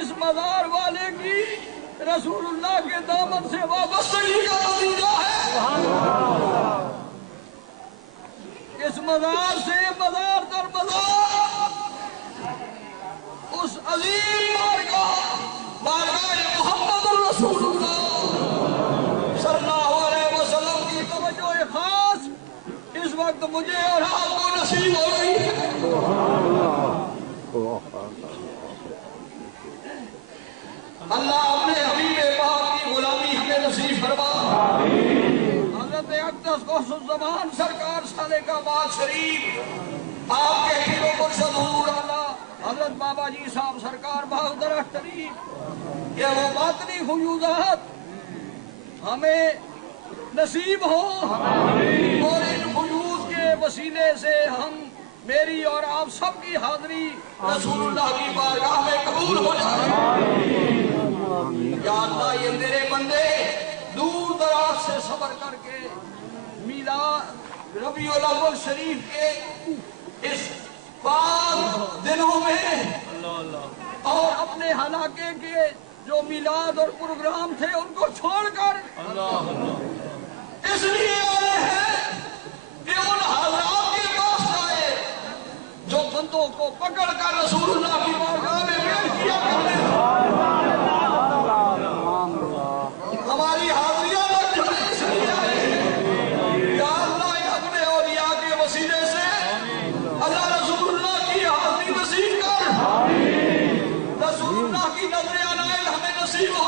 اس مزار والے کی رسول اللہ کے دامن سے وابستگی کا نتیجہ ہے۔ اس مزار سے مزار در مزار اس عظیم بارگاہ محمد الرسول اللہ صلی اللہ علیہ وسلم کی توجہ خاص اس وقت مجھے اور آپ کو نصیب ہو رہی ہے۔ اللہ اپنے حبیب پاک کی غلامی ہمیں نصیب فرما۔ حضرت اقدس غوث الزمان سرکار سالک آباد شریف، آپ کے پیر و مرشد حضور اعلیٰ حضرت بابا جی صاحب سرکار بغدارہ شریف، یہ وہ باطنی فیوضات ہمیں نصیب ہو اور ان فیوض کے وسیلے سے ہم میری اور آپ سب کی حاضری رسول اللہ کی بارگاہ میں قبول ہو جائے۔ یا اللہ یہ تیرے بندے دور دراز سے سفر کر کے میلاد ربیع الاول شریف کے اس پاک دنوں میں اور اپنے علاقے کے جو میلاد اور پروگرام تھے ان کو چھوڑ کر اس لیے آئے ہیں کہ ان حضرات کے پاس آئے جو بندوں کو پکڑ کر رسول اللہ کی بارگاہ میں پیش کیا کرتے ہیں۔ ہماری حاضریاں لگ جائیں اس لیے آئے ہیں۔ یا اللہ اپنے اولیاء کے وسیلے سے اللہ رسول اللہ کی حاضری نصیب کر، رسول اللہ کی نظر عنایت ہمیں نصیب ہو۔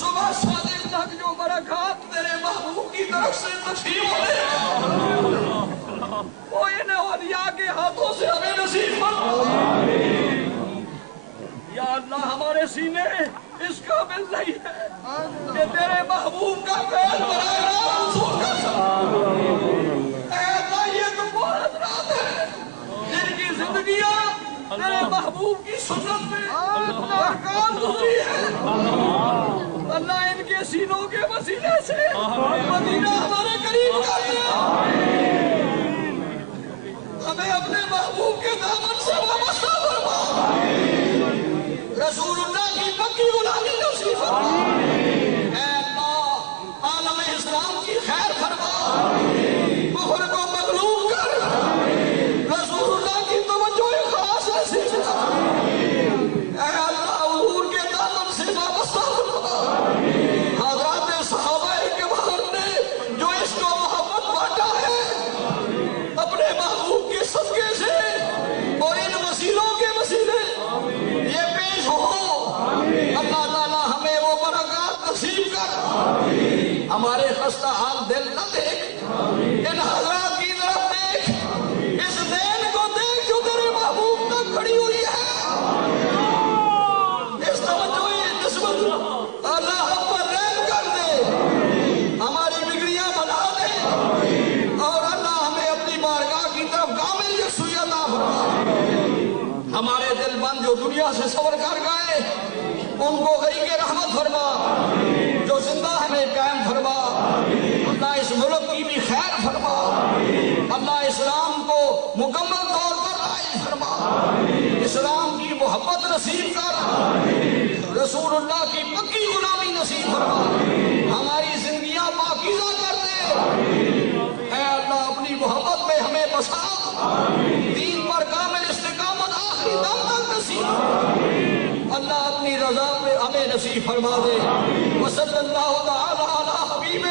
صبح صادق تک جو برکات تیرے محبوب کی طرف سے نصیب ہو رہے ہیں وہ ان اولیاء کے ہاتھوں سے ہمیں نصیب فرما۔ یا اللہ ہمارے سینے اس قابل نہیں ہے کہ تیرے محبوب کا فیض براہ راست وصول کر سکیں۔ اے اللہ یہ تو وہ حضرات ہیں جن کی زندگیاں تیرے محبوب کی سنت میں برکات گزری ہے۔ اللہ ان کے سینوں کے وسیلے سے مدینہ ہمارے قریب کر دے، ہمیں اپنے محبوب کے دامن سے وابستہ فرما، رسول اللہ کی پکی غلامی نصیب فرما۔ اے اللہ عالم اسلام کی خیر فرما، کفر کو مغلوب کر، رسول اللہ کی توجہ خاص نصیب فرما۔ اے اللہ حضور کے دامن سے وابستہ فرما، حضرات صحابہ کرام نے جو عشق و محبت بانٹا ہے اپنے محبوب کے صدقے سے اور ان وسیلوں کے وسیلے یہ پیش ہو، اللہ تعالی ہمیں وہ برکات نصیب کر۔ ہمارے خستہ حال دل نہ دیکھ، ان حضرات کی طرف دیکھ، اس دین کو دیکھ جو تیرے محبوب تک کھڑی ہوئی ہے، اس توجہ نسبت اللہ ہم پر رحم کر دے، ہماری بگڑیاں بنا دے اور اللہ ہمیں اپنی بارگاہ کی طرف کامل یکسوئی عطا فرما۔ ہمارے دل بند جو دنیا سے سفر کر گئے ان کو غریق رحمت فرما، جو زندہ ہمیں قائم فرما، اللہ اس ملک کی بھی خیر فرما، اللہ اسلام کو مکمل طور پر رائج فرما، اسلام کی محبت نصیب کر، رسول اللہ کی پکی غلامی نصیب فرما، ہماری زندگیاں پاکیزہ کر دے۔ اے اللہ اپنی محبت میں ہمیں بسا، دین پر کامل استقامت آخری دم تک نصیب فرما، اللہ اپنی رضا میں ہمیں نصیب فرما دے۔ وصلی اللہ تعالی علی حبیبہ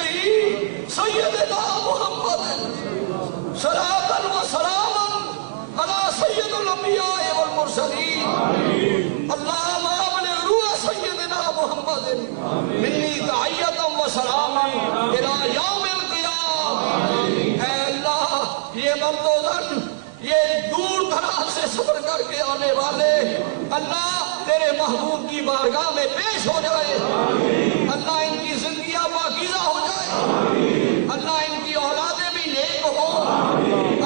سیدنا محمد صلاۃ و سلام علی سید الانبیاء والمرسلین، اللہم ابلغ روح سیدنا محمد منی تحیۃ و سلام الی یوم القیامہ۔ اے اللہ یہ مردودن یہ دور دراز سے سفر کر کے آنے والے اللہ تیرے محبوب کی بارگاہ میں پیش ہو جائے، اللہ ان کی زندگیاں پاکیزہ ہو جائے، اللہ ان کی اولادیں بھی نیک ہو،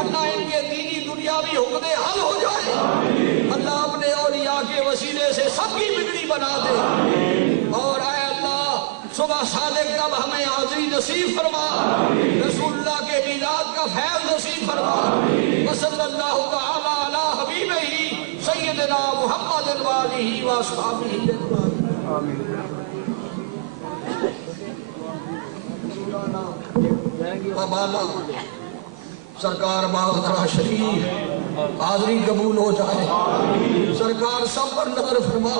اللہ ان کے دینی دنیاوی حقدے حل ہو جائے، اللہ اپنے اولیاء کے وسیلے سے سب کی بگڑی بنا دے، اور اے اللہ صبح صادق تب ہمیں حاضری نصیب فرما، رسول اللہ کے میلاد کا فیض نصیب فرما۔ وصلی اللہ تعالی علی حبیبہ سیدنا محمد أصحابه وبالا سرکار باغدرا شریف حاضری قبول ہو جائے. سرکار سب پر نظر فرما.